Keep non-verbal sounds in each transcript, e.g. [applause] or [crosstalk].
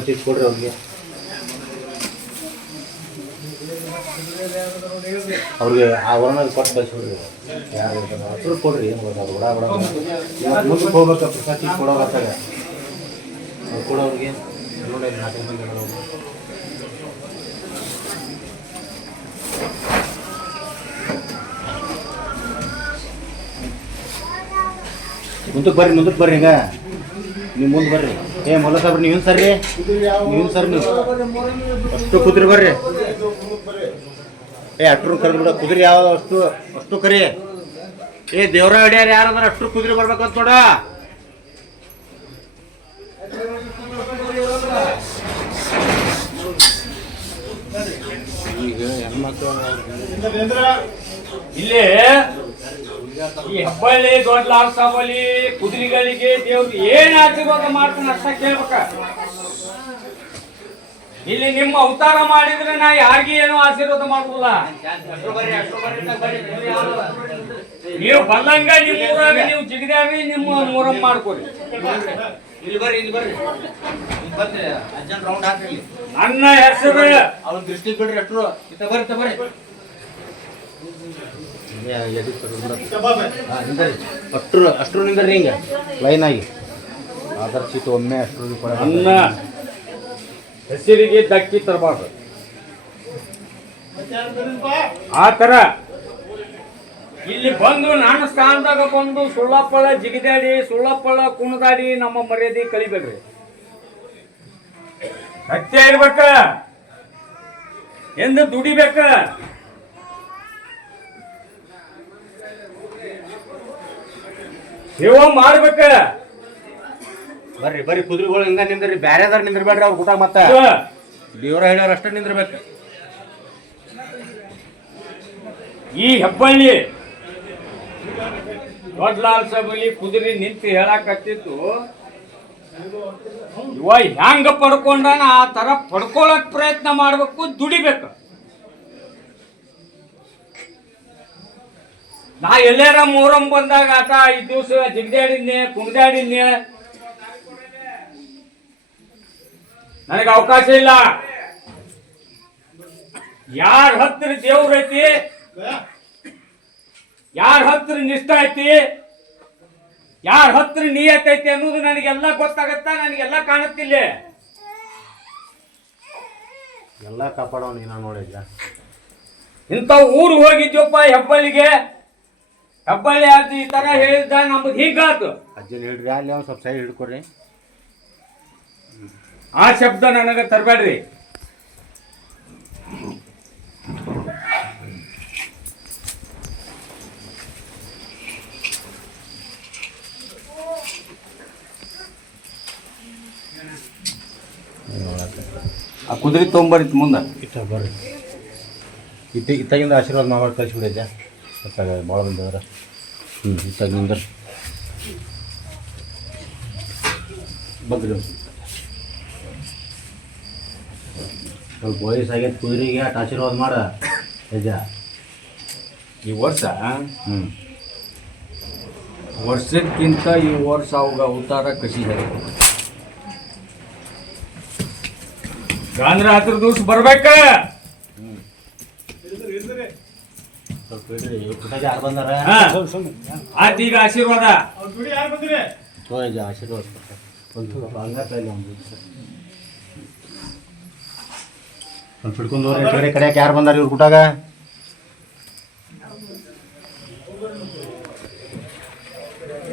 Cheese ಕೊಡ್ರಿ ಅವ್ರಿಗೆ ಅವ್ರಿಗೆ ಆ ವರ್ಣದ ಕೊಟ್ಟು ಕಳಿಸ್ಬಿಡ್ರಿ ಯಾರು ಹತ್ರ ಕೊಡ್ರಿ, ಏನು ಗೊತ್ತಾಗ ಬಡ. ಇವತ್ತು ಮುಂದಕ್ಕೆ ಹೋಗ್ಬೇಕು ಪ್ರಸಾದಿ ಚೀಸ್ ಕೊಡೋ ಹೊತ್ತಾಗ ಅವ್ರು ಕೊಡೋರಿಗೆ ನೋಡಿ ನಾಲ್ಕು ಮಂದಿ ಮುಂದಕ್ಕೆ ಬರ್ರಿ ಮುಂದಕ್ಕೆ ಬರ್ರಿ ಈಗ ನೀವು ಮುಂದೆ ಬರ್ರಿ. ಏ ಮೊಲ ಸಾಬ್ರಿ ನೀವು ಸರ್ ನೀವು ಸರ್ ನೀವು? ಅಷ್ಟು ಕುದುರೆ ಬರ್ರಿ. ಏ ಅಷ್ಟು ಕರೆದು ಬಿಡ. ಕುದುರೆ ಯಾವ್ದು ಅಷ್ಟು? ಅಷ್ಟು ಕರಿ. ಏ ದೇವ್ರ ಹಿಡಿಯಾರ ಯಾರಂದ್ರೆ ಅಷ್ಟು ಕುದುರೆ ಬರ್ಬೇಕಂತ ನೋಡ. ಈಗ ಹೆಣ್ಮಕ್ಳು ಇಲ್ಲಿ ಈ ಹೆಬ್ಬಳ್ಳಿ ದೊಡ್ಡ ಲಾಲ್ ಸಾಬಲಿ ಕುದುರೆಗಳಿಗೆ ದೇವ್ರು ಏನ್ ಆಶೀರ್ವಾದ ಮಾಡ್ತಾನೆ ಅಷ್ಟ ಕೇಳ್ಬೇಕ. ಇಲ್ಲಿ ನಿಮ್ಮ ಅವತಾರ ಮಾಡಿದ್ರೆ ನಾ ಯಾರಿಗೆ ಏನು ಆಶೀರ್ವಾದ ಮಾಡುದಿಲ್ಲ. ನೀವು ಬಂದಂಗ ನಿಮ್ಮ ಊರಾಗ ನೀವು ಜಿಗದ್ಯಾವಿ ನಿಮ್ಮ ಮೂರಮ್ಮ ಮಾಡ್ಕೊರಿ. ಇಲ್ಲಿ ಬರ್ರಿ ಇಲ್ಲಿ ಬರ್ರಿ. ನನ್ನ ಹೆಸರು ಅವ್ರ ದೃಷ್ಟಿ ಬಿಡ್ರಿ ಅಷ್ಟ್ರು ಇತ್ತ ಬರ್ರಿ ಇತ್ತ ಬರ್ರಿ. ಅಷ್ಟ್ರು ಅಷ್ಟ್ರು ನಿಂದ್ರಿ ಹಿಂಗ. ಲೈನ್ ಆಗಿ. ಚೀಟ್ ಒಮ್ಮೆ ಅಷ್ಟ್ರು ಅನ್ನ ಹೆಸರಿಗೆ ಧಕ್ಕಿ ತರಬಾರ್ದು. ಆ ತರ. ಇಲ್ಲಿ ಬಂದು ನಾನು ಸ್ಥಾನದಾಗ ಬಂದು ಸುಳ್ಳಪ್ಪಳ ಜಿಗಿದಾಡಿ, ಸುಳ್ಳಪ್ಪಳ ಕುಣದಾಡಿ ನಮ್ಮ ಮರ್ಯಾದೆ ಕಲಿಬೇಕ್ರಿ. ಸತ್ಯ ಇರ್ಬೇಕ ಎಂದು ದುಡಿಬೇಕ. ಸೇವ ಮಾಡ್ಬೇಕ. ಬರ್ರಿ ಬರ್ರಿ ಕುದುರೆಗಳು ಹಿಂಗ ನಿಂದ್ರಿ ಬ್ಯಾರೆದಾರ ನಿಂದ್ರಬೇಡ್ರಿ ಅವ್ರ ಊಟ ಮತ್ತೆ. ದೇವ್ರ ಹೇಳೋರು ಅಷ್ಟೇ ನಿಂದ್ರಬೇಕು. ಈ ಹೆಬ್ಬಳ್ಳಿ ದೊಡ್ಡಲಾಲ್ ಸಭೆಲಿ ಕುದುರೆ ನಿಂತು ಹೇಳಕತ್ತಿತ್ತು. ಇವ ಹೆಂಗ ಪಡ್ಕೊಂಡಾನ ಆ ತರ ಪಡ್ಕೊಳಕ್ ಪ್ರಯತ್ನ ಮಾಡ್ಬೇಕು ದುಡಿಬೇಕು. ನಾ ಎಲ್ಲಾರ ಮೂರಂ ಬಂದಾಗ ಆತ ಐದು ದಿವಸ ಜಿಗ್ದಾಡಿದ್ನೆ ಕುಣಿದಾಡಿದ್ನೆ. ನನಗೆ ಅವಕಾಶ ಇಲ್ಲ. ಯಾರ ಹತ್ತಿರ ದೇವ್ರ ಐತಿ? ಯಾರ ಹತ್ರ ನಿಷ್ಠ ಐತಿ? ಯಾರ ಹತ್ರ ನಿಯತ್ ಐತಿ ಅನ್ನೋದು ನನಗೆಲ್ಲ ಗೊತ್ತಾಗತ್ತ? ನನಗೆಲ್ಲ ಕಾಣುತ್ತಿಲ್ಲ. ಎಲ್ಲ ಕಾಪಾಡೋ ನೀನ ನೋಡಿದ್ಯಾ? ಇಂಥ ಊರು ಹೋಗಿದ್ಯಪ್ಪ ಹೆಬ್ಬಳ್ಳಿಗೆ. ಹೆಬ್ಬಳ್ಳಿ ಆಯ್ತು ಈ ತರ ಹೇಳಿದ್ದ ನಮ್ದು ಹೀಗಾತು ಅಜ್ಜನ ಹೇಳ್ರಿ ಅಲ್ಲಿ ಅವ್ನು ಸ್ವಲ್ಪ ಸೈಡ್ ಹಿಡ್ಕೊಡ್ರಿ. ಆ ಶಬ್ದ ನನಗೆ ತರಬೇಡ್ರಿ. ಆ ಕುದುರೆ ತೊಗೊಂಬರಿತ್ ಮುಂದೆ. ಇತ್ತ ಬರ್ರಿ. ಇತ್ತ ಇತ್ತಾಗಿಂದ ಆಶೀರ್ವಾದ ಮಾಡಿ ಕಳಿಸ್ಬಿಡಿ ಇತ್ತಾಗ ಭಾಳ ಬಂದವ್ರ ಹ್ಞೂ ಇತ್ತಾಗ ನಿಂದ್ರ ಬಂದ್ರಿ ಸ್ವಲ್ಪ ವಯಸ್ಸಾಗೈತೆ ಕುದುರೆಗೆ ಅಟ್ ಆಶೀರ್ವಾದ ಮಾಡ. ಅಜ್ಜ ಈ ವರ್ಷ? ಹ್ಞೂ ವರ್ಷಕ್ಕಿಂತ ಈ ವರ್ಷ ಅವಾಗ ಅವತಾರ ಕಸಿ ಗಾಂಧ್ರ ಹತ್ರ ದಿವಸ ಬರ್ಬೇಕ? ಯಾರು ಬಂದಾರ ಹಾ. ಆತ್ ಈಗ ಆಶೀರ್ವಾದ. ತೋ ಅಜ್ಜ ಆಶೀರ್ವಾದ. ಒಂದು ಸ್ವಲ್ಪ ಹಂಗಾತ ಇಲ್ಲ ಒಂದು ಸ್ವಲ್ಪ ಹಿಡ್ಕೊಂಡು ಹೋಗ್ರಿ ಕಡೆ ಕಡೆಯಾಕೆ ಯಾರು ಬಂದಾರ ಇವ್ರು ಊಟಾಗ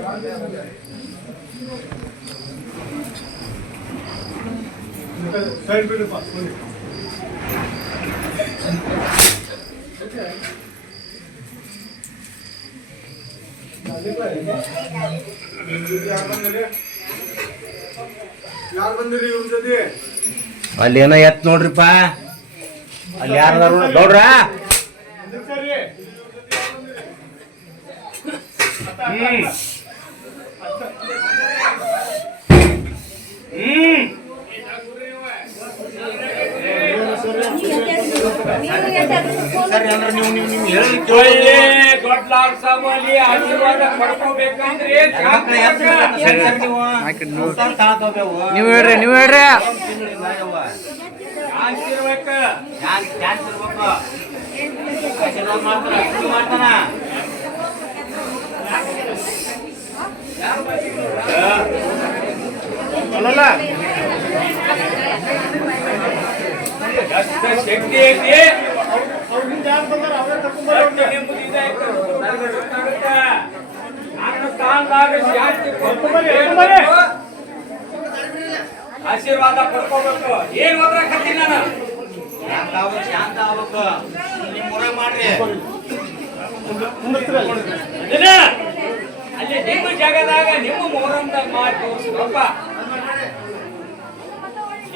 ಯಾರು ಬಂದಿರಿ ಇವ್ರ ಜೊತೆ ಅಲ್ಲಿ ಏನೋ ಎತ್ ನೋಡ್ರಿಪ್ಪ. ಅಲ್ಲಿ ಯಾರು ನೋಡ್ರ. ಹ್ಮ್. ಹ್ಮ್ ಸರಿ ಸರಿ ಅಂದ್ರೆ ನೀವು ನೀವು ನೀವು ಹೇಳಿ ಒಳ್ಳೆ ದೊಡ್ಡಲಾರ್ ಸಾಮಲ್ಲಿ ಆಶೀರ್ವಾದ ಪಡ್ಕೋಬೇಕಂದ್ರೆ ನೀವು. ಹೇಳ್ರಿ ನೀವ್ ಹೇಳ್ರಿ. ಆಶೀರ್ವಾದ ಮಾಡ್ತಾನ. ಅಲ್ಲಲ್ಲ ಆಶೀರ್ವಾದ ಪಡ್ಕೋಬೇಕು. ಏನ್ ಓದ್ರಾಕತ್ತೀನಿ ನಾನು. ಶಾಂತ ಆಗ್ಬೇಕು ಶಾಂತ ಆಗ್ಬೇಕು. ನಿಮ್ಮ ಮುರ ಮಾಡ್ರಿ. ಅಲ್ಲಿ ನಿಮ್ಮ ಜಾಗದಾಗ ನಿಮ್ಮ ಮೊಹರಂದಾಗ ಮಾಡಿ ತೋರಿಸ್ರಪ್ಪ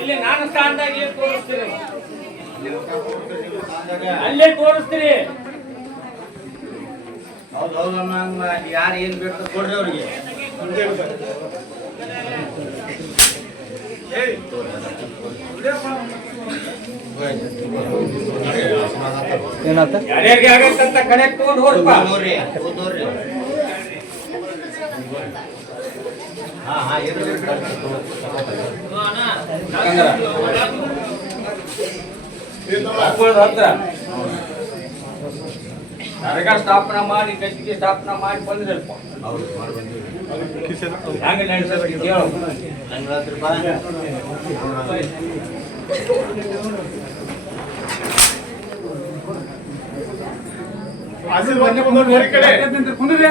ಇಲ್ಲಿ ನಾನು ಸ್ಥಾನದಾಗ ತೋರಿಸ್ತೀನಿ. ತೋರಿಸ್ತೀರಿ ಅಲ್ಲೇ ತೋರಿಸ್ತೀರಿ ಹೌದು ಹೌದು ಅನ್ನಂಗ ಯಾರು ಏನ್ ಬೇಕು ಕೊಡ್ರಿ ಅವ್ರಿಗೆ. ಏನಾಗ್ತಾರೆ ಯಾರ್ಯಾರಿಗೆ ಆಗತ್ತಂತ ಕನೆಕ್ಟ್ ತಗೊಂಡ್ ಹೋಗ್ರಪ್ಪ ನೋಡ್ರಿ ನೋಡ್ರಿ ಹಾ ಹಾ ಇರ್ಲಿ, ಇರ್ಲಿ. ಮಕ್ಕಳ ಹತ್ರ ನರಗ ಸ್ಥಾಪನ ಮಾಡಿ ಗದ್ದಿಗೆ ಸ್ಥಾಪನ ಮಾಡಿ ಬಂದ್ರಲ್ಪ ಹೆಂಗ ನಡೆಸಬೇಕು ಹೇಳ್ತೀರಪ್ಪ? ಆಶೀರ್ವಾದ ಕುಂದ್ರಿ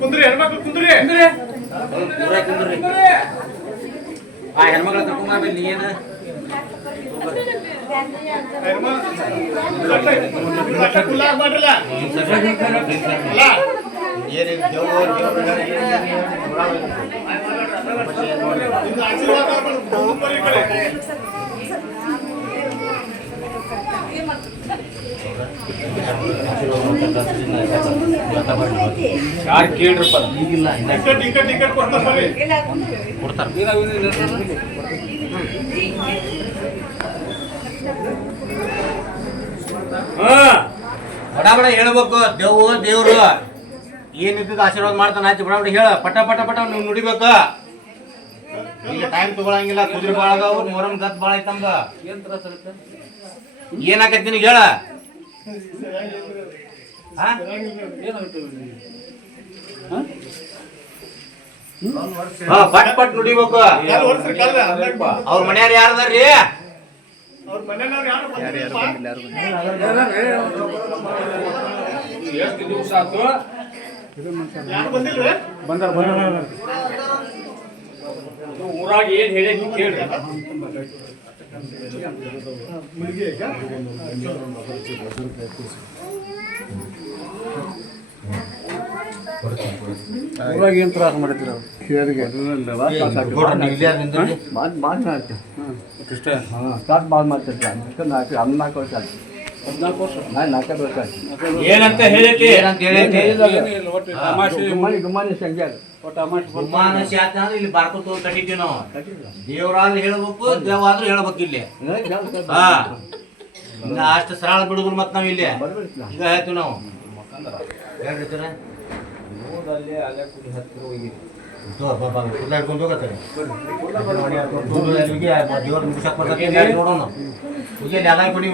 ಕುಂದ್ರಿ ಹೆಣ್ಮಕ್ಳು ಕುಂದ್ರಿ ಕುಂದ್ರಿ. ಆ ಹೆಣ್ಮಕ್ಳ ಕರ್ಕೊಂಡ್ ಬರ್ಬೇಡಿ, ನೀ ಏನ ಏನಿದೆ ದೇವ್ರು ದೇವ್ರು ಏನಿದೆ? ನಿಮ್ದು ಆಶೀರ್ವಾದ ತಗೊಂಡ್ಬರ್ರಿ ಈ ಕಡೆ ಯಾರು ಕೇಳ್ರಪ್ಪ? ಈಗಿಲ್ಲ ಕೊಡ್ತಾರೆ. ಬಡ ಬಡ ಹೇಳ್ಬೇಕು ದೇವು ದೇವ್ರು. ಏನಿದ್ದದ ಆಶೀರ್ವಾದ ಮಾಡ್ತಾನ ಆಯ್ತು ಬಡ ಬಡ ಹೇಳ. ಪಟ ಪಟ ಪಟ ನೀವು ನುಡಿಬೇಕು. ಈಗ ಟೈಮ್ ತಗೊಳಂಗಿಲ್ಲ ಕುದುರೆ ಬಾಳ ಅವ್ರು ಮೊರಂ ಗತ್ ಬಾಳ ಐತಂದ. ಏನಾಕೈತಿ ನಿನಗೆ ಹೇಳ? ಹಾ? ಹಾ, ಪಟ್ ಪಟ್ ನುಡಿಬೇಕು. ಅವ್ರ ಮನೆಯವ್ರು ಯಾರದಾರ್ರಿ? ಅವ್ರ ಮನೆಯವ್ರು ಯಾರು ಬಂದಿಲ್ಲಪ್ಪ ಎಷ್ಟು ದಿವಸ ಆತು ಯಾರು ಬಂದಿಲ್ವೇ ಊರಾಗ ಏನ್ ಹೇಳಿ ಕೇಳ್ರಿ ಊರಾಗ ಏನ್ ತ್ರಾಸ ಮಾಡಿದ್ರು ಕೇರಿಗೆ ಮಾತು. ಮಾತು ಮಾತನಾಡ್ತೀವಿ ಇಷ್ಟೇ ಹಾಂ ಸ್ಟಾರ್ಟ್ ಮಾಡ್ತಿರ್ತಾರೆ ಅದಕ್ಕೆ ನಾಲ್ಕು ವರ್ಷ ಆಯ್ತು ಹದಿನಾಲ್ಕು ವರ್ಷ ನಾನು ನಾಲ್ಕೈದು ವರ್ಷ ಆಯ್ತು ಏನಂತ ಹೇಳೈತಿ ಏನಂತ ಹೇಳೈತಿ ಗುಮ್ಮಾನಿ ಗುಮ್ಮಾನಿ ಸಂಜೆ ಅದು. ಗುಮ್ಮಾನ ಶಾತ ಅಂದ್ರೆ ಇಲ್ಲಿ ಬಾರ್ಕೋತ ಕಟ್ಟಿದ್ವಿ ನಾವು. ದೇವ್ರಾದ್ರೂ ಹೇಳ್ಬೇಕು ದೇವಾದ್ರೂ ಹೇಳ್ಬೇಕು ಇಲ್ಲಿ. ಹಾ. ಅಷ್ಟ ಅಷ್ಟು ಸರಳ ಬಿಡುಗರು ಮತ್ತೆ ನಾವು ಇಲ್ಲಿ. ಈಗ ಹೇಳ್ತೀವಿ ನಾವು. ಹೇಳ್ರಿ ಅಲೆ ಕುಡಿ ಹತ್ತಿರ ಹೋಗಿ ಹಿಡ್ಕೊಂಡು ಹೋಗತ್ತಾರೆ ದೇವ್ರ ಮುಗಿಸಕ್ ಬರ್ತೈತಿ ಯಾರು ನೋಡೋಣ ಅಲ್ಲಿ ಎಲ್ಲ ಕೊಡಿ?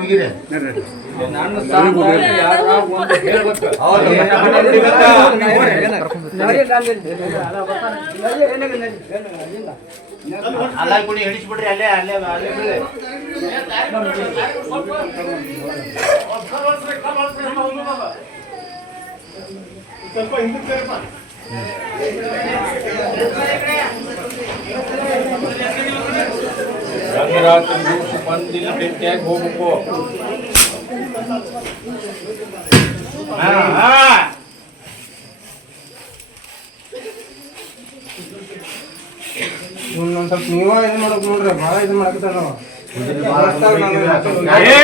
ಅಲ್ಲ ಕೊಡಿ ಹಿಡಿಸ್ಬಿಡ್ರಿ ಅಲ್ಲೇ ಅಲ್ಲೇ ಅಲ್ಲೇ ಬೀಳಿ. ಸ್ವಲ್ಪ ಹಿಂದಕ್ಕೆ ಭೇಟಿಯಾಗಿ ಹೋಗ್ಬೇಕು. ಒಂದ್ ಸ್ವಲ್ಪ ನೀವ ಇದು ಮಾಡಕ್ ನೋಡ್ರಿ ಭಾಳ ಇದು ಮಾಡಕತ್ತಾರ ನಾವು ಏ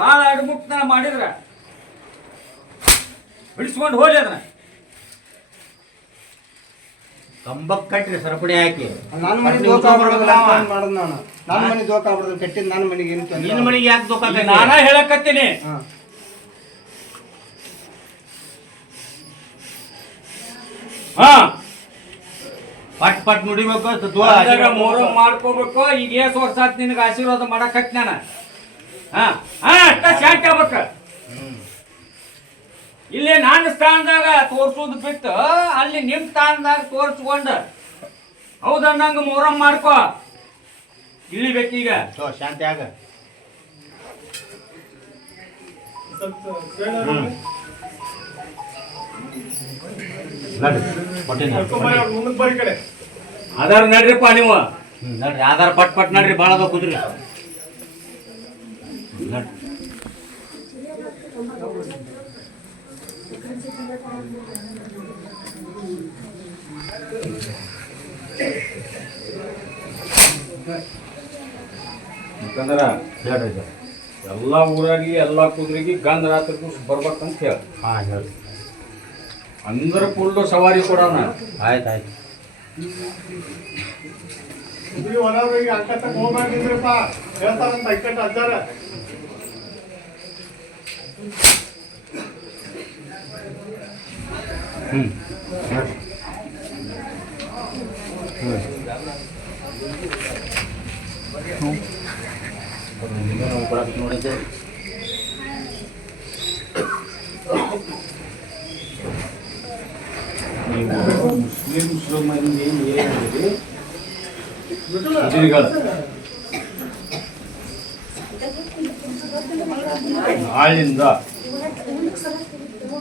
ಭಾಳ ಬಾಳ ಮಾಡಿದ್ರ? ಬಿಡಿಸ್ಕೊಂಡು ಹೋಗಿ ಅದನ್ನ. ಕಂಬಕ್ ಕಟ್ರಿ ಸರಪಡಿ ಹಾಕಿ. ನನ್ನ ಮನೆ ದೋಖ ಮಾಡೋದು ನಾನು. ನನ್ನ ಮನೆ ದೋಖ ಬಿಡೋದು ಕಟ್ಟಿದ ನನ್ನ ಮನೆಗೆ ಏನು ನಿನ್ನ ಮನೆಗೆ ಯಾಕೆ ದುಃಖ ನಾನು ನಾನ ಹೇಳಕತ್ತೀನಿ. ಹಾ. ಹಾ. ಪಟ್ ಪಟ್ ನುಡಿಬೇಕು ಮೂರು ಮಾಡ್ಕೋಬೇಕು ಈಗ ಏಸ್ ವರ್ಷ ಆತ್ ನಿನಗೆ ಆಶೀರ್ವಾದ ಮಾಡಕತ್ ನಾನು ಹಾ? ಹಾ ಅಷ್ಟ ಶಾಂತಿ ಆಗ್ಬೇಕ. ಇಲ್ಲಿ ನನ್ನ ಸ್ಥಾನದಾಗ ತೋರ್ಸೋದು ಬಿಟ್ಟು ಅಲ್ಲಿ ನಿಮ್ ಸ್ಥಾನದಾಗ ತೋರ್ಸ್ಕೊಂಡ. ಹೌದಂದಂಗ ಮೋರಂ ಮಾಡ್ಕೋ. ಇಲ್ಲಿ ಬೇಕೀಗ ಶಾಂತಿ ಆಗ. ಆಧಾರ ನಡ್ರಿಪ್ಪ ನೀವು. ನಡ್ರಿ ಆಧಾರ ಪಟ್ ಪಟ್ ನಡ್ರಿ ಭಾಳ ಅದ ಕುದ್ರಿ ನಡ್ರಿ. ಯಾಕಂದ್ರ ಹೇಳ್ರಿ ಎಲ್ಲ ಊರಾಗಿ ಎಲ್ಲ ಕುದುರೆಗೆ ಗಂಧ ರಾತ್ರಿ ಬರ್ಬೇಕಂತ ಹೇಳ. ಹಾ ಹೇಳ್ರಿ ಅಂದ್ರ ಫುಲ್ಲು ಸವಾರಿ ಕೊಡೋಣ. ಆಯ್ತು ಆಯ್ತು. ಹೇಳ್ತಾರಂತ ಇಕ್ಕಟ್ಟ ಅಜ್ಜಾರ. ಹ್ಮ್ ನಡ್ರಿ. ಹ್ಮ್. ನಿಮ್ಗೇನು ಕೊಡಕ್ಕೆ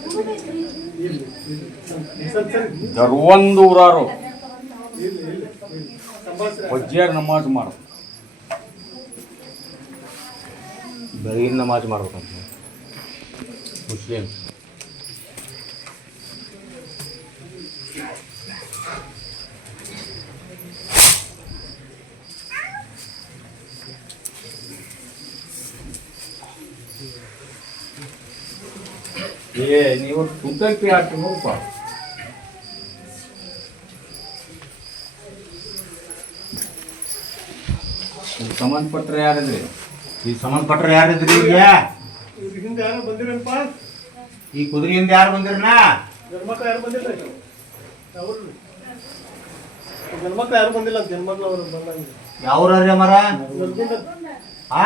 ನೋಡಿದ್ದೆ ನೀವು ಮುಸ್ಲಿಮ್ಸ್ ಮಂದಿ ಏನಿದೆ ಕುದುರೆಗಳು ನಾಳಿಂದ ಸರಿ ಸರಿ ದರ್ವೊಂದು ಊರಾರು. ಇಲ್ಲಿ ಇಲ್ಲಿ ಕಂಪಲ್ಸರಿ ವಜ್ಜಾರ್ ನಮಾಜ್ ಮಾಡ. ಬೆಳಗಿನ ನಮಾಜ್ ಮಾಡ್ಬೇಕಂತ. ಮುಸ್ಲಿಮ್. ಏ ನೀವು ತುತ್ತಕ್ಕೆ ಹಾಕಿ ನೋಡಪ್ಪ ಇದಕ್ಕೆ ಸಂಬಂಧಪಟ್ರೆ ಯಾರಿದ್ರಿ? ಈ ಸಂಬಂಧಪಟ್ಟರು ಯಾರಿದ್ರಿ ಈಗ? ಹಿಂದೆ ಯಾರೋ ಬಂದಿರಪ್ಪ? ಈ ಕುದುರೆಯಿಂದ ಯಾರು ಬಂದಿರನ ಗಂಡ್ಮಕ್ಳು ಯಾರು ಬಂದಿಲ್ಲ ಜನ್ಮಕ್ಕ ಗಂಡ್ಮಕ್ಳು ಯಾರು ಬಂದಿಲ್ಲ? ಗಂಡ್ಮಕ್ಳು ಅವ್ರು ಬಂದಂಗೆ ಯಾವ್ರಿ ಮರ ನರ್ಗುಂಡ ಆ?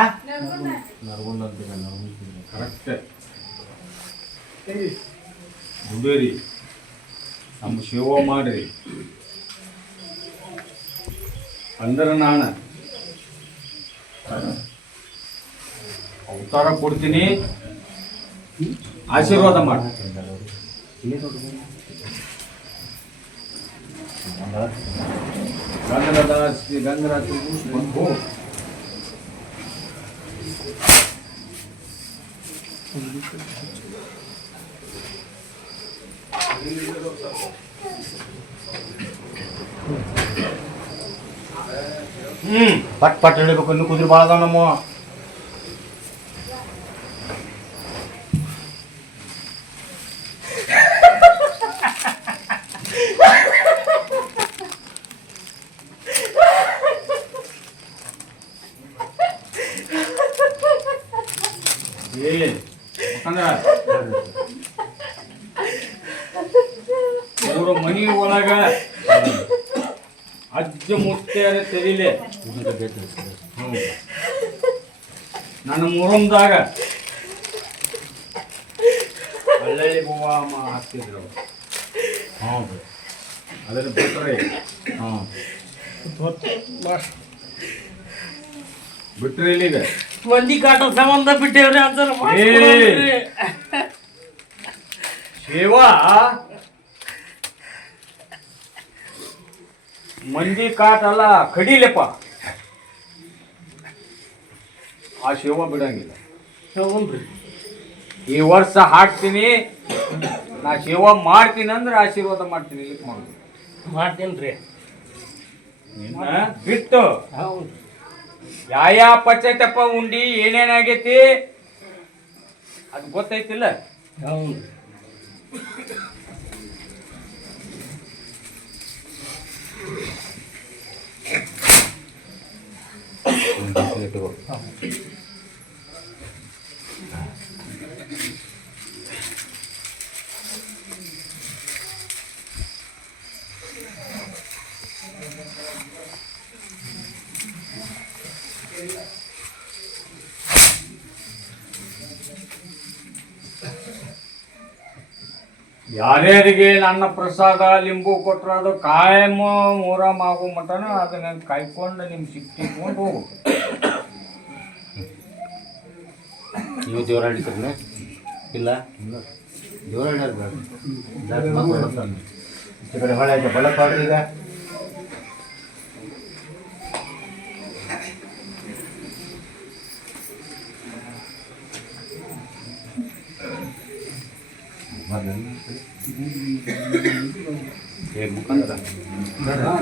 ಕರೆಕ್ಟ್ ಹೆಂಗಿ ದುಡೀರಿ ನಮ್ಮ ಸೇವೆ ಮಾಡಿರಿ. ಅಂದ್ರೆ ನಾನು ಅವತಾರ ಕೊಡ್ತೀನಿ. ಆಶೀರ್ವಾದ ಮಾಡಿ. ಗಂಗರಾಜ ಗಂಗರಾಜ್ ಬಂದು ಪಟ್ ಹಿಡಿಬೇಕು ಇನ್ನು ಕುದುರೆ ಭಾಳ ಅದಾವ ನಮ್ಮ ಏ ಯಾಕಂದ್ರ ಅವ್ರ ಮನಿ ಒಳಗ ಅಜ್ಜ ತೆರಿಲೆ ನನ್ನ ಮುರಂದಾಗ ಹಳ್ಳಳ್ಳಿ ಹೂವ ಹಾಕ್ತಿದ್ರು. ಹ್ಞೂ ಅದನ್ನು ಬಿಟ್ಟರೆ ಹ್ಞೂ ಬಿಟ್ರಿ ಇಲ್ಲಿಗೆ ಮಂದಿ ಕಾಟ ಸಂಬಂಧ ಬಿಟ್ಟೇವ್ರಿ ಅಂತ ಏ. ಸೇವಾ ಮಂದಿ ಕಾಟ ಅಲ್ಲ ಕಡಿಲೆಪ್ಪ. ಆ ಶಿವ ಬಿಡಂಗಿಲ್ಲ. ಈ ವರ್ಷ ಹಾಕ್ತೀನಿ ನಾ ಶಿವ ಮಾಡ್ತೀನಿ ಅಂದ್ರೆ ಆಶೀರ್ವಾದ ಮಾಡ್ತೀನಿ ಇಲ್ಲಿ ಮಾಡ್ತೀನಿ ಮಾಡ್ತೇನ್ರಿ. ನಿನ್ನ ಬಿಟ್ಟು. ಯಾವ ಪಚ್ಚೈತಪ್ಪ ಉಂಡಿ ಏನೇನಾಗೈತಿ ಅದು ಗೊತ್ತೈತಿಲ್ಲ? ಹ್ಮ್, ಇಟ್ಕೋ. ಯಾರ್ಯಾರಿಗೆ ನನ್ನ ಪ್ರಸಾದ ಲಿಂಬು ಕೊಟ್ರ ಅದು ಕಾಯಂ ಮೂರಮ್ ಆಗೋ ಮಟನ ಅದನ್ನ ಕಾಯ್ಕೊಂಡು ನಿಮ್ ಸಿಕ್ಕಿಟ್ಕೊಂಡು ಹೋಗು. ನೀವು ದೇವ್ರ ಹಿಡಿತೀರನ ಇಲ್ಲ? ದೇವ್ರ ಹಿಡಿಯೋದು ಬೇಡ ಹೊಳೆ ಬಳ್ಳಕ್ ಈಗ ಏ ಮುಖಂದ್ರ ಈ ಕುದುರಿ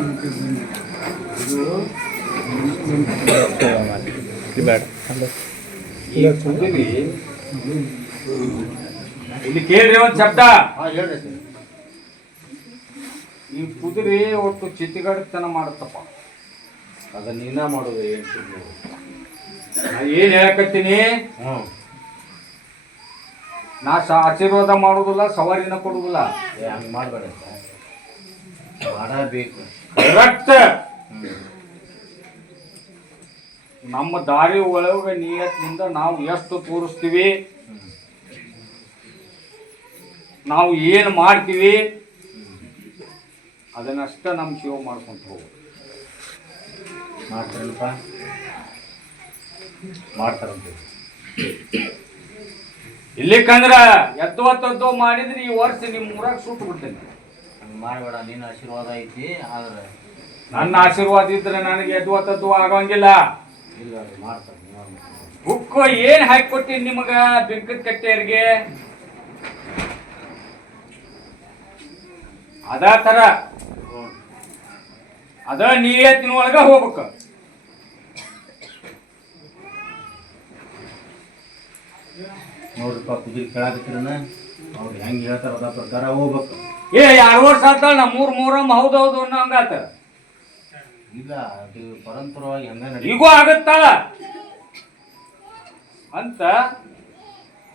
ಇಲ್ಲಿ ಕೇಳ್ರಿ ಒಂದ್ ಶಬ್ದ. ಈ ಕುದುರೆ ಒಟ್ಟು ಚಿತ್ತಿಗಡತನ ಮಾಡುತ್ತಪ್ಪ. ಅದ ನೀನ ಮಾಡುದು ಏನು ಏನು ಹೇಳಕತ್ತೀನಿ? ನಾ ಆಶೀರ್ವಾದ ಮಾಡುದಿಲ್ಲ ಸವಾರಿನ ಕೊಡುದಿಲ್ಲ. ಹಂಗೆ ಮಾಡಬೇಡ ಮಾಡಬೇಕು. ಕರೆಕ್ಟ್ ನಮ್ಮ ದಾರಿ ಒಳಗೆ ನಿಯತ್ನಿಂದ ನಾವು ಎಷ್ಟು ತೋರಿಸ್ತೀವಿ? ನಾವು ಏನು ಮಾಡ್ತೀವಿ? ಅದನ್ನಷ್ಟ ನಮ್ಮ ಶಿವ ಮಾಡ್ಕೊಂತ ಹೋಗೋದು. ಮಾಡ್ತಾರಲ್ಪ ಮಾಡ್ತಾರಂತ. ಇಲ್ಲಿಕಂದ್ರ ಎದ್ದು ತದ್ದು ಮಾಡಿದ್ರೆ ಈ ವರ್ಷ ನಿಮ್ಮ ಊರಾಗ ಸುಟ್ಟು ಬಿಡ್ತೇನೆ. ಮಾಡಬೇಡ ನಿನ್ನ ಆಶೀರ್ವಾದ ಐತಿ ಆದ್ರೆ ನನ್ನ ಆಶೀರ್ವಾದ ಇದ್ರೆ ನನಗೆ ಎದ್ದು ತದ್ದು ಆಗಂಗಿಲ್ಲ. ಇಲ್ಲ ಅದು ಮಾಡ್ತಾರೆ ನೀವು ಬುಕ್ ಏನ್ ಹಾಕೊಟ್ಟಿನಿ ನಿಮಗ ಬೆಂಕದ ಕಟ್ಟೆಯರಿಗೆ? ಅದ ತರ ಅದ ನಿಯತ್ತಿನ ಒಳಗ ಹೋಗ್ಬೇಕು ನೋಡ್ರಿಪ್ಪ ಕುದುರೆ ಕೇಳಾಕತ್ತಿರನ ಅವ್ರು ಹೆಂಗೆ ಹೇಳ್ತಾರ ಅದ ಪ್ರಕಾರ ಹೋಗ್ಬೇಕು. ಏ ಎರಡು ವರ್ಷ ಆತಾಳ ನಾ ಮೂರ್ ಮೂರಮ್ಮ ಹೌದು ಅನ್ನೋ ಹಂಗಾತ. ಇಲ್ಲ ಅದು ಪರಂಪರವಾಗಿ ಹಂಗ ನಡಿ ಈಗೂ ಆಗತ್ತಾಳ ಅಂತ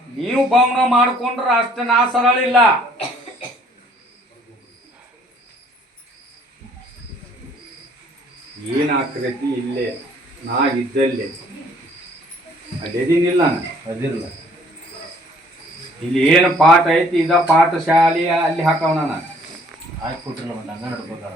ನೀವು ಭವನ ಮಾಡ್ಕೊಂಡ್ರೆ ಅಷ್ಟು ನಾ ಸರಳ ಇಲ್ಲ ಏನ್ ಆಕೃತಿ ಇಲ್ಲೇ ನಾ ಇದ್ದಲ್ಲೇ. ಅದೇನಿಲ್ಲ ಅದಿರಲ್ಲ ಇಲ್ಲಿ ಏನು ಪಾಠ ಐತಿ ಇದ ಪಾಠ ಶಾಲೆ ಅಲ್ಲಿ ಹಾಕವಣ ನಾನು. ಆಯ್ತು ಕೊಟ್ಟಿರಲ್ಲ ಮತ್ತೆ ಹಂಗ ನಡ್ಬೇಕಾರ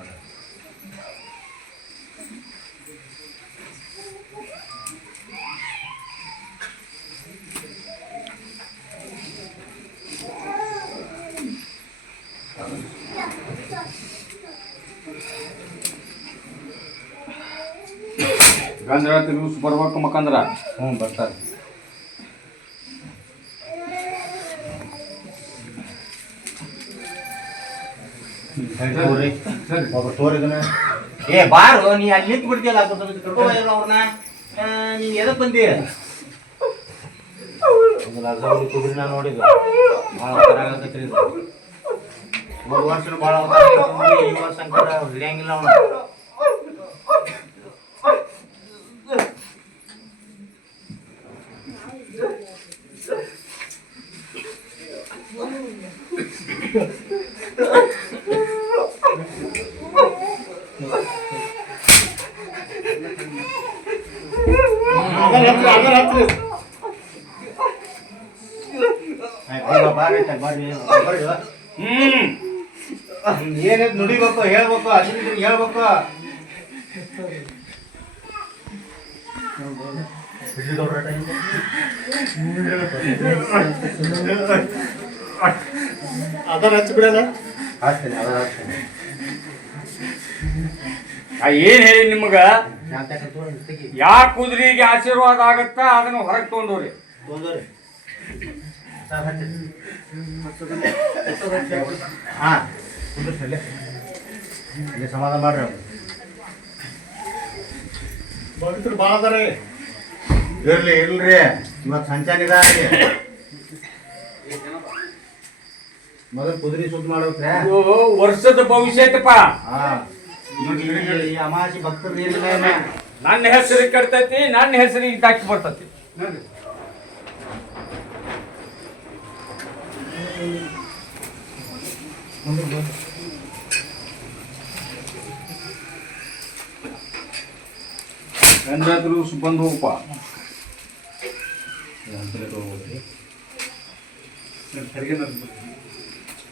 ಗಂದ್ರ ತಿರುಗಿಸ್ ಬರ್ಬೇಕು ಮಕ್ಕಂದ್ರ ಹ್ಞೂ ಬರ್ತಾರೆ. ತೋರಿದನ. ಏ ಬಾರು ನೀ ಅಲ್ಲಿ ನಿಂತು ಬಿಡ್ತೀಯಲ್ಲ ಕರ್ಕೊಂಡ್ ಅವ್ರನ್ನ. ನೀನ್ ಎದಕ್ ಬಂದಿ? ಒಂದು ಅರ್ಧ ಹುಡುಗಿ ಕುದುರೆ ನಾ ನೋಡಿದ್ದು ಭಾಳ ಮೂರು ವರ್ಷ ಭಾಳ ಈ ವರ್ಷ ಅಂಕರ ಹಿಡಿಯಂಗಿಲ್ಲ ಅವನು [laughs] ಹತ್ರ ಅದರ ಹತ್ರ ಬರ್ರಿ ಬರ್ರಿ ಬರ್ರಿ ಹ್ಮ್. ಏನೇನು ನುಡಿಬೇಕು ಹೇಳ್ಬೇಕು ಅದನ್ನ ಹೇಳ್ಬೇಕು ಅದನ್ನ ಹಚ್ಚಿ ಬಿಡಲ್ಲ ಏನ್ ಹೇಳಿ ನಿಮಗ? ಯಾ ಕುದುರೆಗೆ ಆಶೀರ್ವಾದ ಆಗತ್ತ? ಅದನ್ನು ಹೊರಗೆ ತೊಗೊಂಡವ್ರಿ. ಸಮಾಧಾನ ಮಾಡ್ರಿ ಅವ್ರು. ಭಕ್ತರು ಭಾಳ ಅದಾರೆ ಇರ್ಲಿ ಇಲ್ರಿ. ಇವತ್ತು ಸಂಚಾನಿದ ಮೊದಲು ಕುದುರೆ ಸುದ್ದಿ ಮಾಡೋಕೆ ವರ್ಷದ ಭವಿಷ್ಯ ಐತಪ್ಪ. ಹಾ. ಈ ಅಮಾಸಿ ಭಕ್ತರು ಏನಿಲ್ಲ ಏನ? ನನ್ನ ಹೆಸರಿಗೆ ಕಟ್ತೈತಿ ನನ್ನ ಹೆಸರಿಗೆ ದಾಕಿ ಬರ್ತೈತಿ. ಎಂದಾದ್ರೂ ಬಂದು ಹೋಗಪ್ಪ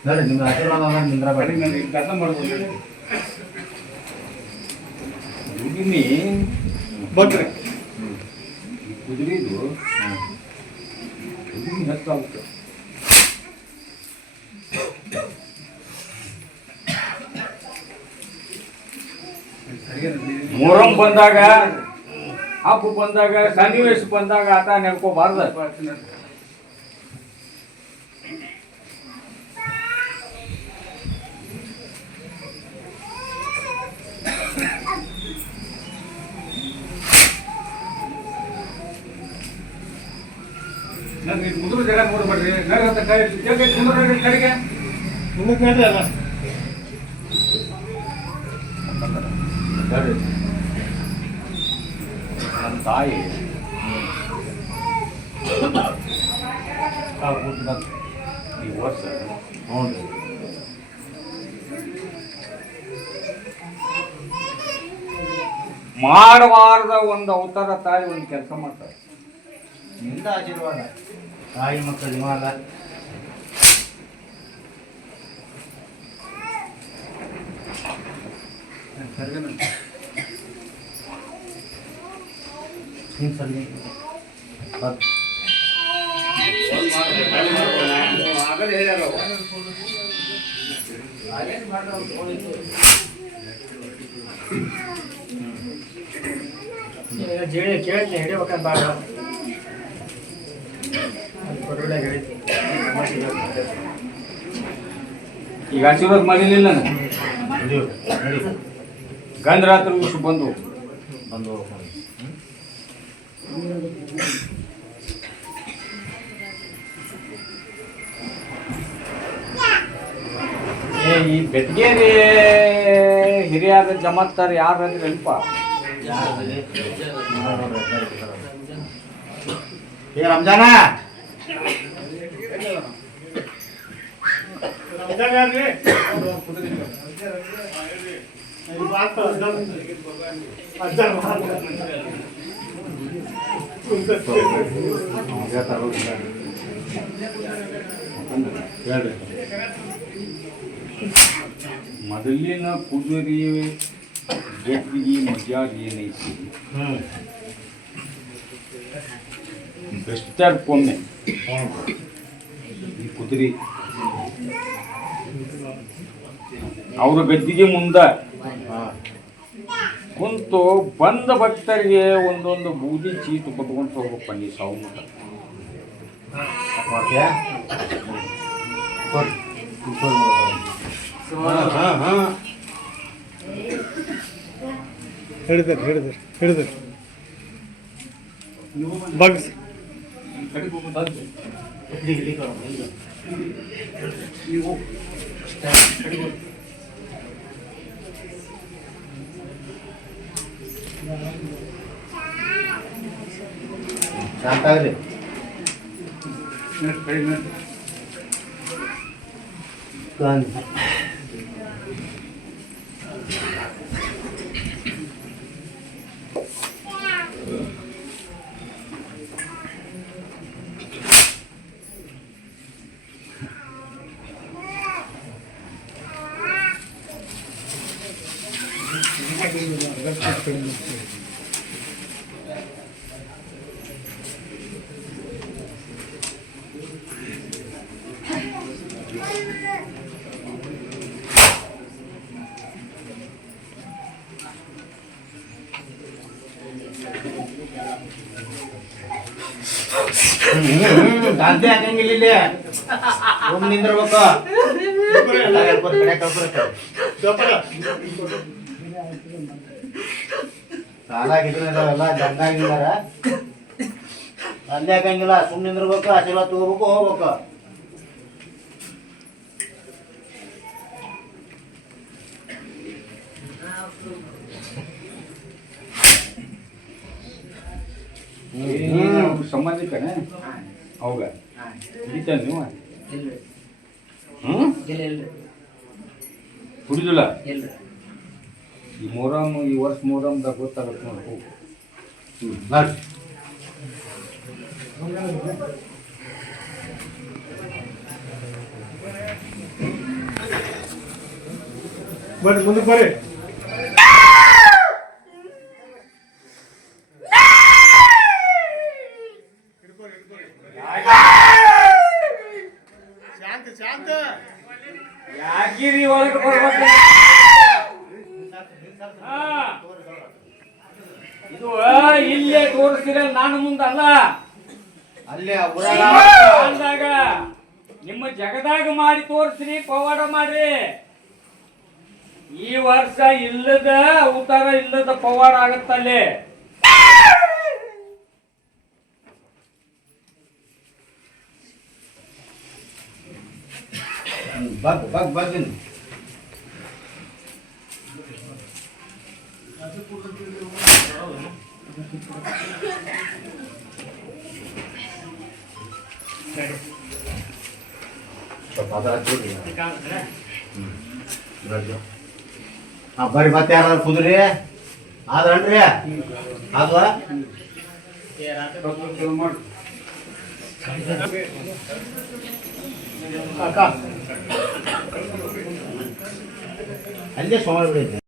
ನೋಡಿ ನಿಮ್ಮ ಆಶೀರ್ವಾದ ಅದ ನಿಂದ್ರ ಬೇಡ ದುಡಿಮೆ ಬಂದ್ರಿ ಕುದುರೆದು ದುಡಿಮೆ ಹತ್ತಾಗುತ್ತೆ ಮೊಹರಂ ಬಂದಾಗ ಹಬ್ಬ ಬಂದಾಗ ಸನ್ನಿವೇಶ ಬಂದಾಗ ಆತ ನೆನ್ಕೋಬಾರ್ದು ಮುದುರು ಜಗ ನೋಡ್ಬೇಡ್ರಿ ಕೈ ಕಡೆಗೆ? ಮುಂದಕ್ಕೆ ಅಲ್ಲ. ನನ್ನ ತಾಯಿ. ಈ ವರ್ಷ? ಹ್ಞೂ. ಮಾಡಬಾರ್ದ ಒಂದು ಅವತಾರ ತಾಯಿ ಒಂದು ಕೆಲಸ ಮಾಡ್ತಾರೆ. ನಿಂದ ಆಶೀರ್ವಾದ. ತಾಯಿ ಮಕ್ಕಳು ನಿವಾದ ಹಿಂಗೆ ಸರಿ ಬರ್. ಆಗಲೇ ಹೇಳ್ಯಾರ ಜೇಳಿ ಕೇಳಿ ಹಿಡಿಬೇಕಂತ ಬಾಳ ಕೊಡೋಳೆ ಹೇಳಿದ್ದೆ ಈಗ ಆಶೀರ್ವಾದ ಮಾಡಿರ್ಲಿಲ್ಲ ನಾನು. ರಾತ್ರಿ. ಗಂಧರಾತ್ರ ಬಂದು ಬಂದು ಏ ಈ ಬೆಟ್ಗೇರಿ ಹಿರಿಯರ ಜಮಾತಾರ ಯಾರು ಅಂದ್ರೆ ಅಲ್ಪ. ಏ ರಂಜಾನ ರಂಜಾನ್ ಯಾರ್ರಿ? ಇದು ಮಾತು ಅಜ್ಜನ್. ಅಜ್ಜನ್ ಮಾತು. ಹೇಳ್ರಿ ಮೊದಲಿನ ಕುದುರೆ ಗೆದ್ದಿಗೆ ಮಜಾ ಏನೈತಿ ಹ್ಮ್ ಬೆಸ್ಟರ್ ಕೊಮ್ಮೆ ಹ್ಞೂ ಈ ಕುದುರೆ ಅವ್ರ ಗದ್ದಿಗೆ ಮುಂದ ಕುಂತು ಬಂದ ಭಕ್ತರಿಗೆ ಒಂದೊಂದು ಬೂದಿ ಚೀಟು ಕೊಟ್ಕೊಂಡು ಹೋಗಪ್ಪ ನೀ ಸಾವು ಹಾಂ ಹಿಡಿದ್ರಿ ಹಿಡಿದ್ರಿ ಹಿಡಿದ್ರಿ ಬಗ್ಸ್. ಇಲ್ಲಿ ಇಲ್ಲಿ ಕೊಡು, ಇಲ್ಲಿ. ಶಾಂತ ಆಗ್ರಿ ಗಾಂಧಿ ಹಾಕಂಗಿಲ್ಲ ಇಲ್ಲಿ. ಒಮ್ಮೆ ನಿಂದಿರ್ಬೇಕು. ಎಲ್ಲ ಹೇಳ್ಕೊತ ಆಗಿದ್ದಾರ ಕಳ್ಕೊಳಕ್ಕೆ. ಸಾಲಾಗಿದ್ರೆ ಇದಾವೆಲ್ಲ ಜಗ್ಗಾಗಿದಾರ ಅಲ್ಲಿ ಹಾಕಂಗಿಲ್ಲ ಸುಮ್ಮನೆ ನಿಂದಿರ್ಬೇಕು ಆಶೀರ್ವಾದ ತಗೋಬೇಕು ಹೋಗ್ಬೇಕು. ಸಂಬಂಧಿಕನೇ ಹೌದಾ ಕುಡಿತ ನೀವು? ಇಲ್ರಿ ಕುಡಿದಿಲ್ಲ? ಈ ಮೊಹರಮ್ ಈ ವರ್ಷ ಮೊಹರಮ್ದಾಗ ಗೊತ್ತಾಗುತ್ತೆ ನೋಡಿ. ಹೋಗು ಹ್ಞೂ ಬರ್ರಿ ಮುಂದಕ್ಕೆ ಬರ್ರಿ ಶಾಂತ ಶಾಂತ ಯಾಗಿರಿ ಒಳಗೆ ಬರ್ಬೇಕು ಹಾ. ಇದು ಇಲ್ಲೇ ತೋರಿಸ್ತೀರ ನಾನು ಮುಂದಲ್ಲ ಅಲ್ಲೇ ಊರಾಗ ಅಂದಾಗ ನಿಮ್ಮ ಜಗದಾಗ ಮಾಡಿ ತೋರಿಸ್ರಿ ಪವಾಡ ಮಾಡ್ರಿ ಈ ವರ್ಷ ಇಲ್ಲದ ಉತ್ತರ ಇಲ್ಲದ ಪವಾಡ ಆಗತ್ತಲ್ಲಿ ಬಗ್ ಬಗ್ ಬಗ್ಗಿನ ಸ್ವಲ್ಪ ಅದ ಹಚ್ಬಿಡ್ರಿ. ಬರ್ರಿ. ಹಾ, ಬರ್ರಿ ಮತ್ತೆ ಯಾರು ಕುದುರಿ. ಆದ್ರನ್ರಿ ಆದ್ವಾ ಅಕ್ಕ ಅಲ್ಲೇ ಸೋಮಾರಿ ಬಿಡೈತಿ